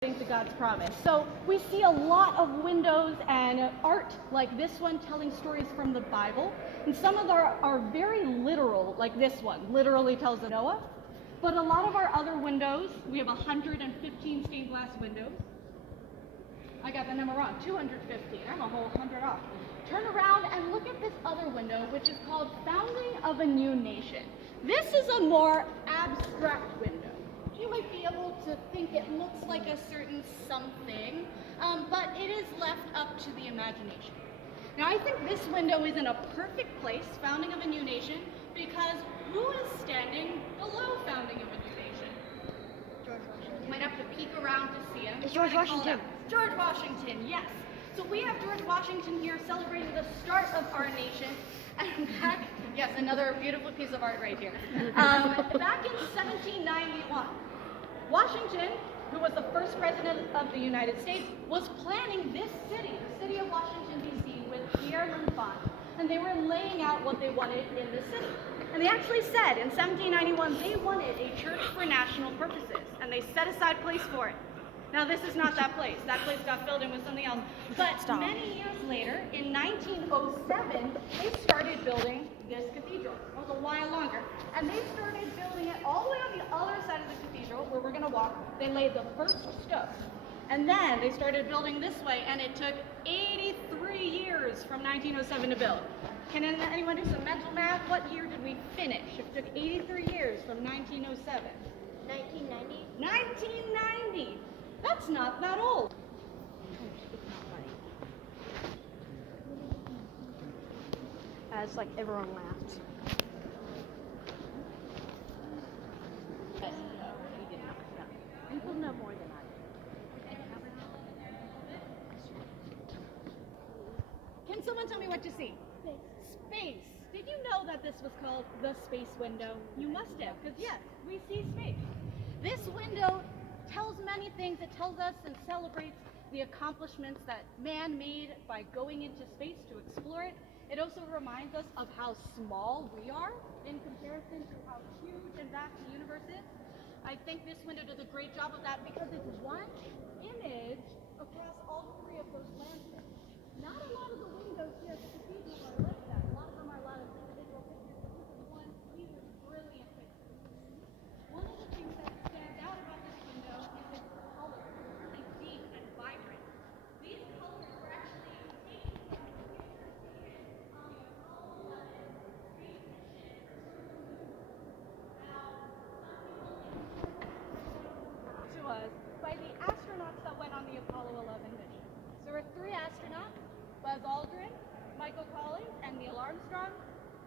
To God's promise. So we see a lot of windows and art like this one telling stories from the Bible, and some of them are very literal, like this one literally tells of Noah. But a lot of our other windows, we have 115 stained glass windows. I got the number wrong, 215. I'm a whole 100 off. Turn around and look at this other window, which is called Founding of a New Nation. This is a more abstract window. You might be able to think it looks like a certain something, but it is left up to the imagination. Now, I think this window is in a perfect place, Founding of a New Nation, because who is standing below Founding of a New Nation? George Washington. You might have to peek around to see him. It's George Washington. George Washington, yes. So we have George Washington here celebrating the start of our nation. And back, yes, another beautiful piece of art right here. Back in 1791, Washington, who was the first president of the United States, was planning this city, the city of Washington, D.C., with Pierre L'Enfant, and they were laying out what they wanted in the city. And they actually said in 1791 they wanted a church for national purposes, and they set aside place for it. Now, this is not that place. That place got filled in with something else. But many years later, in 1907, they started building this cathedral. It was a while longer. And they started building it all the way on the other side of the cathedral, where we're going to walk. They laid the first stone. And then they started building this way, and it took 83 years from 1907 to build. Can anyone do some mental math? What year did we finish? It took 83 years from 1907. 1990. 1990! That's not that old. As like everyone laughs. People know more than I do. Can someone tell me what you see? Space. Did you know that this was called the space window? You must have, because yes, we see space. This window tells many things. It tells us and celebrates the accomplishments that man made by going into space to explore it. It also reminds us of how small we are in comparison to how huge and vast the universe is. I think this window does a great job of that because it's one image across all three of those landscapes. Not a lot of the windows here at the cathedral are like that. A lot of them are a lot of individual pictures, but this is one huge, brilliant picture. One of the things that stands out about this window is its color. It's really deep and vibrant. These colors were actually taken from the pictures taken on the Apollo 11 space mission. Now, some people to us by the astronauts that went on the Apollo 11 mission. So there were 3 astronauts, Buzz Aldrin, Michael Collins, and Neil Armstrong.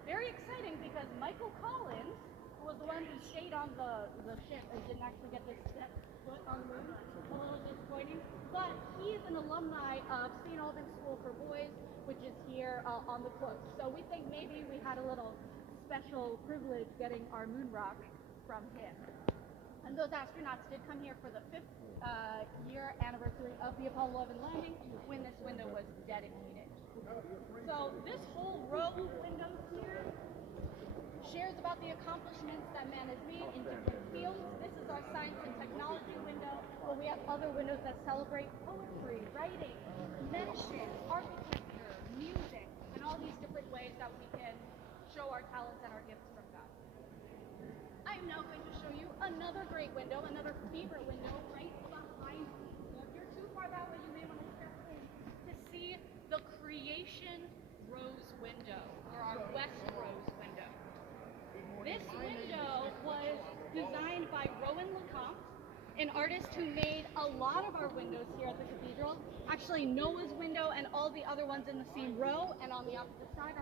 Very exciting because Michael Collins, who was the one who stayed on the ship and didn't actually get to step foot on the moon, a little disappointing, but he is an alumni of St. Albans School for Boys, which is here on the coast. So we think maybe we had a little special privilege getting our moon rock from him. And those astronauts did come here for the 5th year anniversary of the Apollo 11 landing when this window was dedicated. So this whole row of windows here shares about the accomplishments that man has made in different fields. This is our science and technology window, but we have other windows that celebrate poetry, writing, medicine, architecture, music, and all these different ways that we can show our talents and our gifts from God. I'm now going to show you another great window, another favorite window right behind me. So if you're too far that way, you may want to step in to see the Creation Rose window, or our West Rose window. This window was designed by Rowan LeCompte, an artist who made a lot of our windows here at the cathedral. Actually, Noah's window and all the other ones in the same row and on the opposite side are